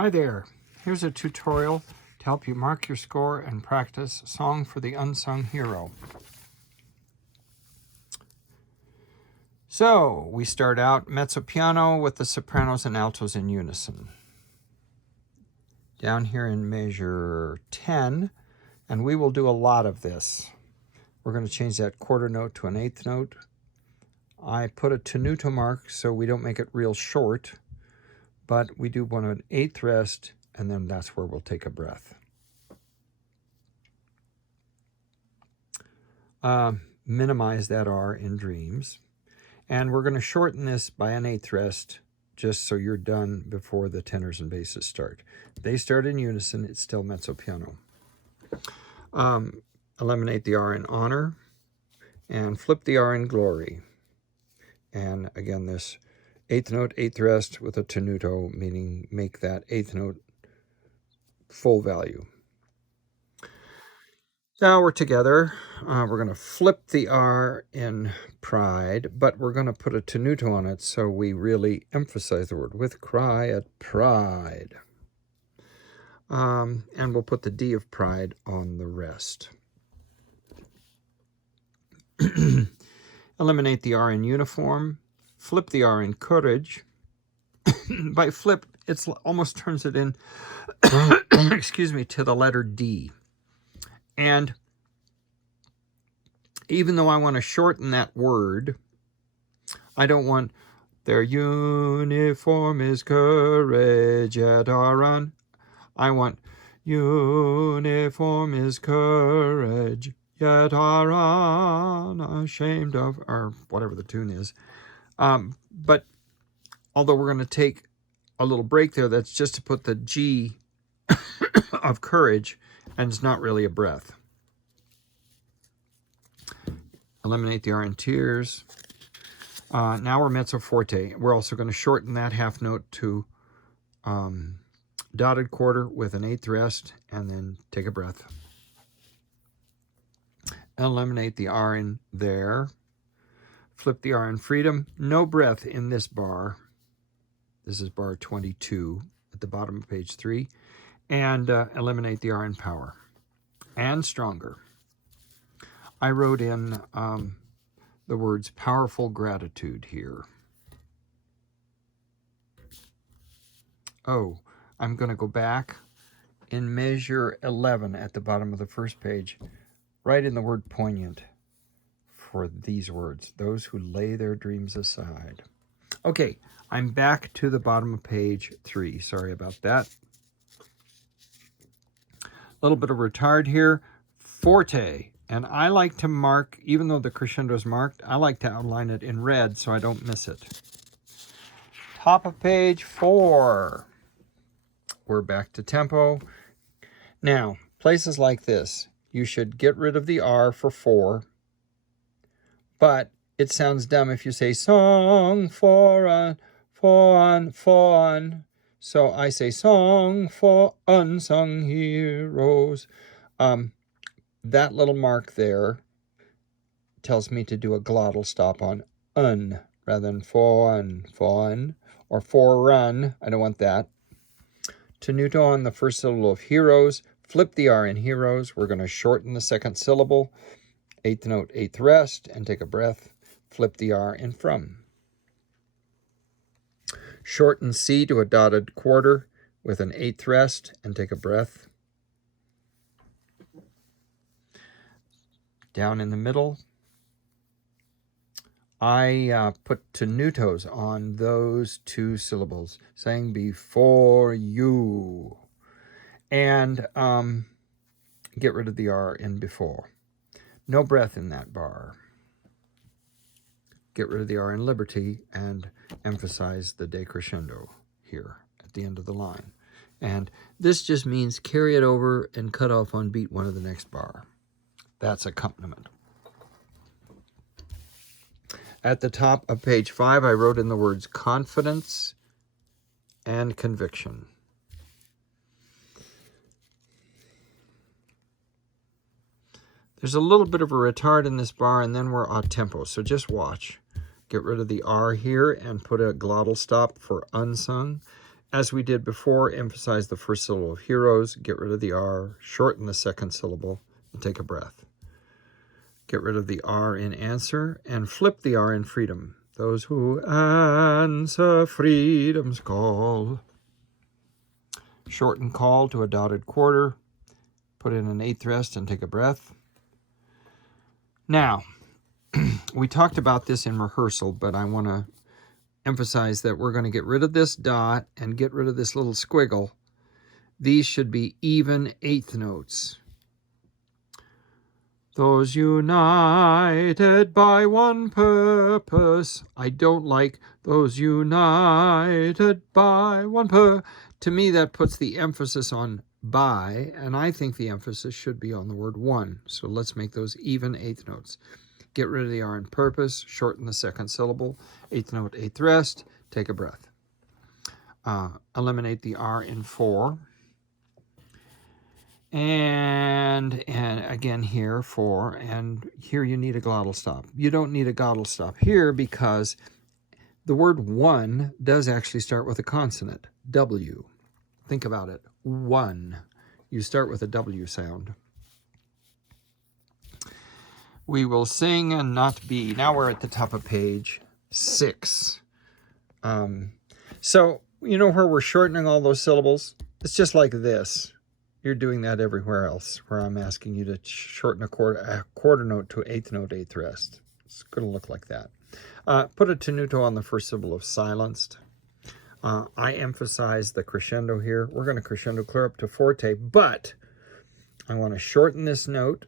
Hi there, here's a tutorial to help you mark your score and practice Song for the Unsung Hero. So we start out mezzo piano with the sopranos and altos in unison. Down here in measure 10, and we will do a lot of this. We're going to change that quarter note to an eighth note. I put a tenuto mark so we don't make it real short, but we do want an eighth rest, and then that's where we'll take a breath. Minimize that R in dreams. And we're going to shorten this by an eighth rest, just so you're done before the tenors and basses start. They start in unison, it's still mezzo piano. Eliminate the R in honor, and flip the R in glory. And again, this eighth note, eighth rest with a tenuto, meaning make that eighth note full value. Now we're together. We're going to flip the R in pride, but we're going to put a tenuto on it so we really emphasize the word. With cry at pride. And we'll put the D of pride on the rest. Eliminate the R in uniform. Flip the R in courage. By flip, it almost turns it in, excuse me, to the letter D. And even though I want to shorten that word, I don't want their uniform is courage at Aran. I want uniform is courage yet Aran, ashamed of, or whatever the tune is. But although we're going to take a little break there, that's just to put the G of courage, and it's not really a breath. Eliminate the R in tears. Now we're mezzo forte. We're also going to shorten that half note to dotted quarter with an eighth rest, and then take a breath. Eliminate the R in there. Flip the R in freedom. No breath in this bar. This is bar 22 at the bottom of page 3. And eliminate the R in power. And stronger. I wrote in the words powerful gratitude here. Oh, I'm going to go back in measure 11 at the bottom of the first page. Write in the word poignant for these words. Those who lay their dreams aside. Okay, I'm back to the bottom of page 3. Sorry about that. A little bit of retard here. Forte. And I like to mark, even though the crescendo is marked, I like to outline it in red so I don't miss it. Top of page 4. We're back to tempo. Now, places like this, you should get rid of the R for 4. But it sounds dumb if you say song for un. So I say song for unsung heroes. That little mark there tells me to do a glottal stop on un rather than for un, or for run. I don't want that. Tenuto on the first syllable of heroes. Flip the R in heroes. We're going to shorten the second syllable. Eighth note, eighth rest, and take a breath. Flip the R in from. Shorten C to a dotted quarter with an eighth rest, and take a breath. Down in the middle, I put tenutos on those two syllables, saying before you. And get rid of the R in before. No breath in that bar. Get rid of the R in liberty and emphasize the decrescendo here at the end of the line. And this just means carry it over and cut off on beat 1 of the next bar. That's accompaniment. At the top of page 5, I wrote in the words confidence and conviction. There's a little bit of a retard in this bar, and then we're a tempo, so just watch. Get rid of the R here and put a glottal stop for unsung. As we did before, emphasize the first syllable of heroes, get rid of the R, shorten the second syllable, and take a breath. Get rid of the R in answer, and flip the R in freedom. Those who answer freedom's call. Shorten call to a dotted quarter, put in an eighth rest, and take a breath. Now, we talked about this in rehearsal, but I want to emphasize that we're going to get rid of this dot and get rid of this little squiggle. These should be even eighth notes. Those united by one purpose. I don't like those united by one To me, that puts the emphasis on by, and I think the emphasis should be on the word one. So let's make those even eighth notes. Get rid of the R in purpose, shorten the second syllable, eighth note, eighth rest, take a breath. Eliminate the R in for. And again here, for, and here you need a glottal stop. You don't need a glottal stop here because the word one does actually start with a consonant, W. Think about it, one. You start with a W sound. We will sing and not be. Now we're at the top of page 6. So, you know where we're shortening all those syllables? It's just like this. You're doing that everywhere else, where I'm asking you to shorten a quarter note to eighth note, eighth rest. It's going to look like that. Put a tenuto on the first syllable of silenced. I emphasize the crescendo here. We're going to crescendo clear up to forte, but I want to shorten this note.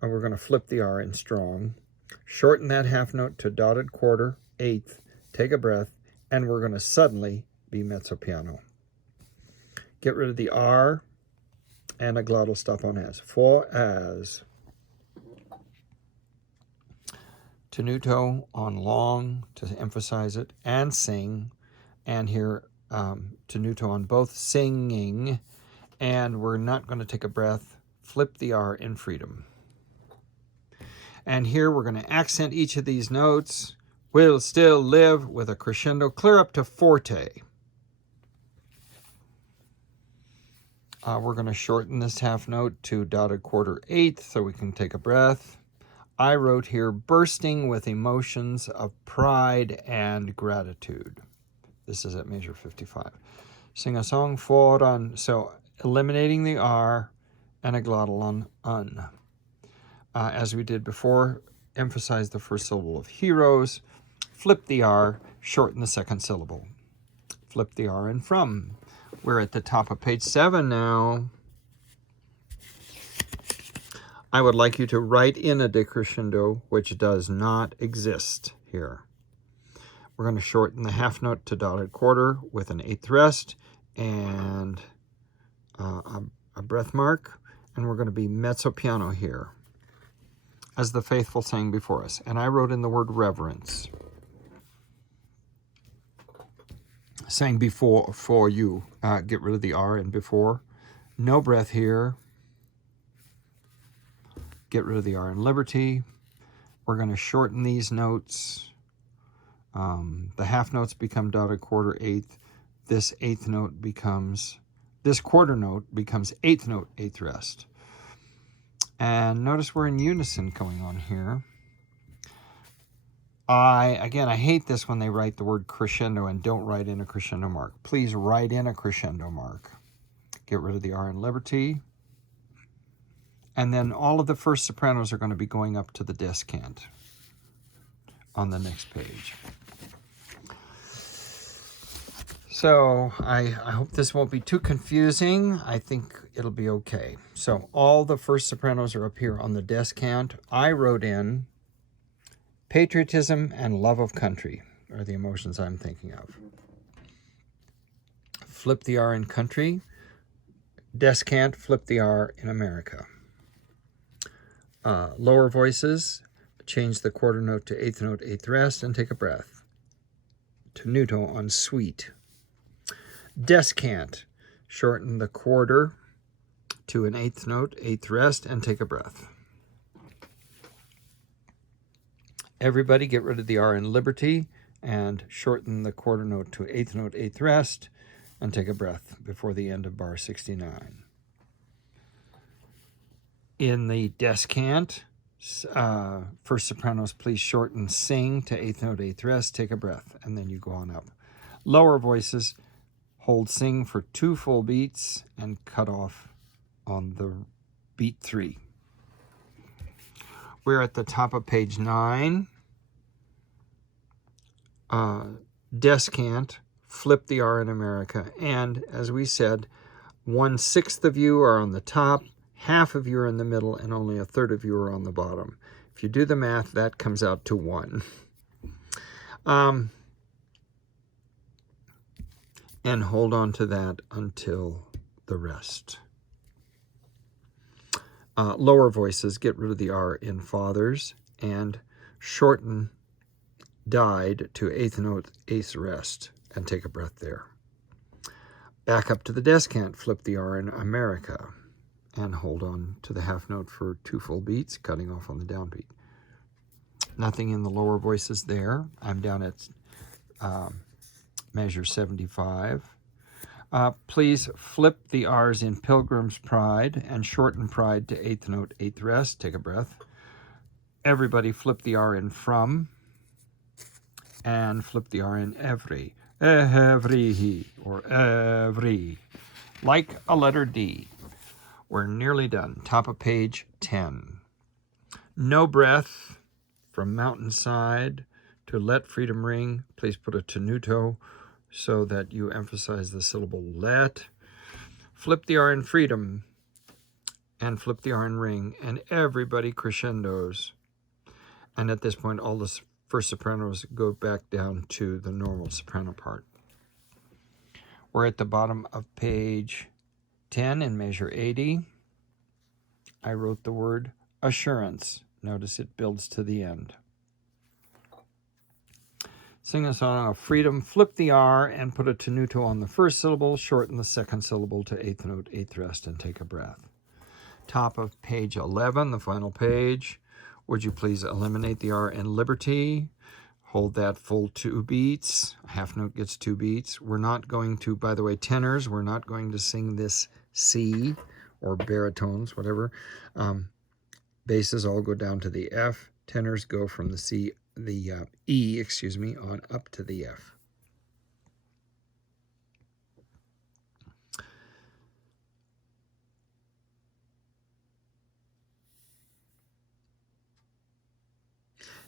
And we're going to flip the R in strong. Shorten that half note to dotted quarter, eighth. Take a breath, and we're going to suddenly be mezzo piano. Get rid of the R and a glottal stop on as. For as. Tenuto on long to emphasize it, and sing. And here, tenuto on both, singing. And we're not going to take a breath. Flip the R in freedom. And here we're going to accent each of these notes. We'll still live with a crescendo clear up to forte. We're going to shorten this half note to dotted quarter eighth so we can take a breath. I wrote here, bursting with emotions of pride and gratitude. This is at measure 55. Sing a song for on. So eliminating the R and a glottal on un. As we did before, emphasize the first syllable of heroes, flip the R, shorten the second syllable. Flip the R in from. We're at the top of page 7 now. I would like you to write in a decrescendo, which does not exist here. We're going to shorten the half note to dotted quarter with an eighth rest and a breath mark, and we're going to be mezzo piano here, as the faithful sang before us. And I wrote in the word reverence. Sang before, for you. Get rid of the R in before. No breath here. Get rid of the R in liberty. We're going to shorten these notes. The half notes become dotted quarter eighth. This quarter note becomes eighth note, eighth rest. And notice we're in unison going on here. I hate this when they write the word crescendo and don't write in a crescendo mark. Please write in a crescendo mark. Get rid of the R in liberty. And then all of the first sopranos are going to be going up to the descant on the next page. So I hope this won't be too confusing. I think it'll be okay. So all the first sopranos are up here on the descant. I wrote in patriotism and love of country are the emotions I'm thinking of. Flip the R in country. Descant, flip the R in America. Lower voices, change the quarter note to eighth note, eighth rest, and take a breath. Tenuto on sweet. Descant, shorten the quarter to an eighth note, eighth rest, and take a breath. Everybody get rid of the R in liberty and shorten the quarter note to eighth note, eighth rest. and take a breath before the end of bar 69. In the descant, first sopranos, please shorten sing to 8th note, 8th rest, take a breath, and then you go on up. Lower voices, hold sing for 2 full beats and cut off on the beat 3. We're at the top of page 9. Descant, flip the R in America, and as we said, 1/6 of you are on the top, half of you are in the middle, and only 1/3 of you are on the bottom. If you do the math, that comes out to 1. And hold on to that until the rest. Lower voices, get rid of the R in fathers, and shorten died to 8th note, 8th rest, and take a breath there. Back up to the descant, flip the R in America, and hold on to the half note for 2 full beats, cutting off on the downbeat. Nothing in the lower voices there. I'm down at measure 75. Please flip the R's in Pilgrim's Pride and shorten Pride to 8th note, 8th rest. Take a breath. Everybody flip the R in From and flip the R in Every. Every, or every, like a letter D. We're nearly done. Top of page 10. No breath from Mountainside to Let Freedom Ring. Please put a tenuto so that you emphasize the syllable let. Flip the R in Freedom and flip the R in Ring, and everybody crescendos. And at this point, all the first sopranos go back down to the normal soprano part. We're at the bottom of page 10 in measure 80. I wrote the word assurance. Notice it builds to the end. Sing a song of freedom, flip the R and put a tenuto on the first syllable, shorten the second syllable to 8th note, 8th rest, and take a breath. Top of page 11, the final page. Would you please eliminate the R in liberty? Hold that full 2 beats. A half note gets 2 beats. We're not going to, by the way, tenors, we're not going to sing this C or baritones, whatever. Basses all go down to the F. Tenors go from the E, on up to the F.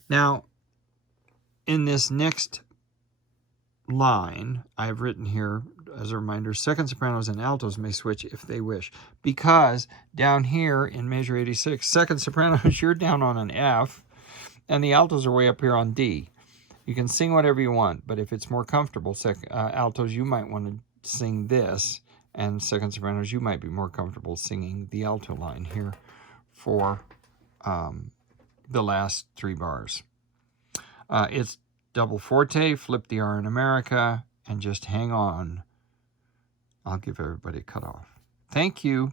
Now, in this next line, I've written here, as a reminder, second sopranos and altos may switch if they wish. Because down here in measure 86, second sopranos, you're down on an F, and the altos are way up here on D. You can sing whatever you want, but if it's more comfortable, altos, you might want to sing this, and second sopranos, you might be more comfortable singing the alto line here for the last 3 bars. It's double forte, flip the R in America, and just hang on. I'll give everybody a cutoff. Thank you.